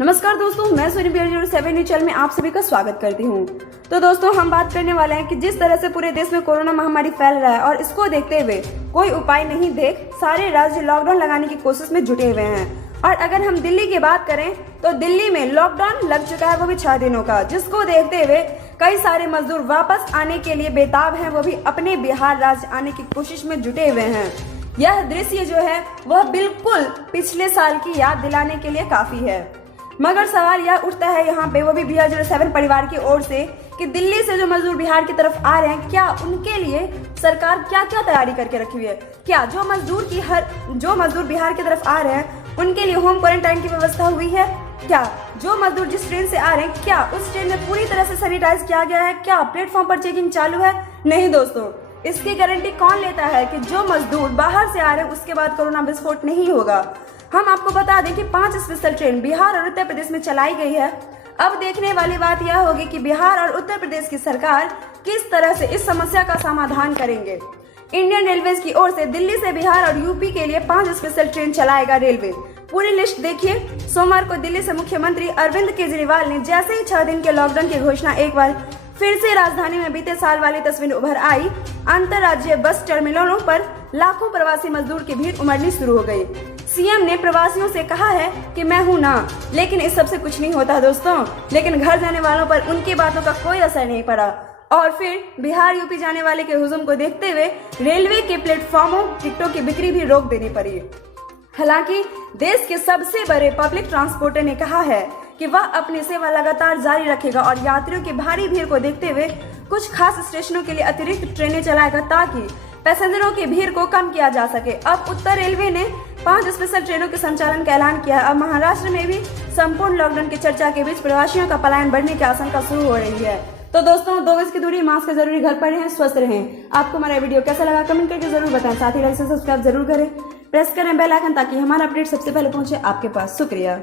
नमस्कार दोस्तों, मैं सोनी 007 न्यूज चैनल में आप सभी का स्वागत करती हूँ। तो दोस्तों, हम बात करने वाले हैं कि जिस तरह से पूरे देश में कोरोना महामारी फैल रहा है और इसको देखते हुए कोई उपाय नहीं देख सारे राज्य लॉकडाउन लगाने की कोशिश में जुटे हुए हैं। और अगर हम दिल्ली की बात करें तो दिल्ली में लॉकडाउन लग चुका है, वो भी 6 दिनों का, जिसको देखते हुए कई सारे मजदूर वापस आने के लिए बेताब हैं, वो भी अपने बिहार राज्य आने की कोशिश में जुटे हुए हैं। यह दृश्य जो है वह बिल्कुल पिछले साल की याद दिलाने के लिए काफी है। मगर सवाल यह उठता है यहाँ पे, वो भी 007 परिवार की ओर से, कि दिल्ली से जो मजदूर बिहार की तरफ आ रहे हैं, क्या उनके लिए सरकार क्या क्या तैयारी करके रखी हुई है? क्या जो मजदूर बिहार की तरफ आ रहे हैं उनके लिए होम क्वारंटाइन की व्यवस्था हुई है? क्या जो मजदूर जिस ट्रेन से आ रहे हैं, क्या उस ट्रेन में पूरी तरह से सैनिटाइज किया गया है? क्या प्लेटफॉर्म पर चेकिंग चालू है? नहीं दोस्तों, इसकी गारंटी कौन लेता है कि जो मजदूर बाहर से आ रहे हैं उसके बाद कोरोना विस्फोट नहीं होगा? हम आपको बता दें कि 5 स्पेशल ट्रेन बिहार और उत्तर प्रदेश में चलाई गई है। अब देखने वाली बात यह होगी कि बिहार और उत्तर प्रदेश की सरकार किस तरह से इस समस्या का समाधान करेंगे। इंडियन रेलवे की ओर से दिल्ली से बिहार और यूपी के लिए 5 स्पेशल ट्रेन चलाएगा रेलवे। पूरी लिस्ट देखिए। सोमवार को दिल्ली से मुख्यमंत्री अरविंद केजरीवाल ने जैसे ही 6 दिन के लॉकडाउन की घोषणा एक बार फिर से राजधानी में बीते साल वाली तस्वीर उभर आई। अंतर्राज्यीय बस टर्मिनलों पर लाखों प्रवासी मजदूर की भीड़ उमड़नी शुरू हो गई। सीएम ने प्रवासियों से कहा है कि मैं हूं ना, लेकिन इस सबसे कुछ नहीं होता दोस्तों। लेकिन घर जाने वालों पर उनकी बातों का कोई असर नहीं पड़ा और फिर बिहार यूपी जाने वाले के हुजूम को देखते हुए रेलवे के प्लेटफॉर्मों टिकटों की बिक्री भी रोक देनी पड़ी। हालांकि देश के सबसे बड़े पब्लिक ट्रांसपोर्टर ने कहा है कि वह अपनी सेवा लगातार जारी रखेगा और यात्रियों की भारी भीड़ को देखते हुए कुछ खास स्टेशनों के लिए अतिरिक्त ट्रेनें चलाएगा ताकि पैसेंजरों की भीड़ को कम किया जा सके। अब उत्तर रेलवे ने 5 स्पेशल ट्रेनों के संचालन का ऐलान किया है। अब महाराष्ट्र में भी संपूर्ण लॉकडाउन की चर्चा के बीच प्रवासियों का पलायन बढ़ने की आशंका शुरू हो रही है। तो दोस्तों, 2 गज की दूरी, मास्क है जरूरी, घर पर रहें, स्वस्थ रहें। आपको हमारा वीडियो कैसा लगा कमेंट करके जरूर बताएं। साथ ही लाइक से सब्सक्राइब जरूर करें, प्रेस करें बेल आइकन ताकि हमारा अपडेट सबसे पहले पहुंचे आपके पास। शुक्रिया।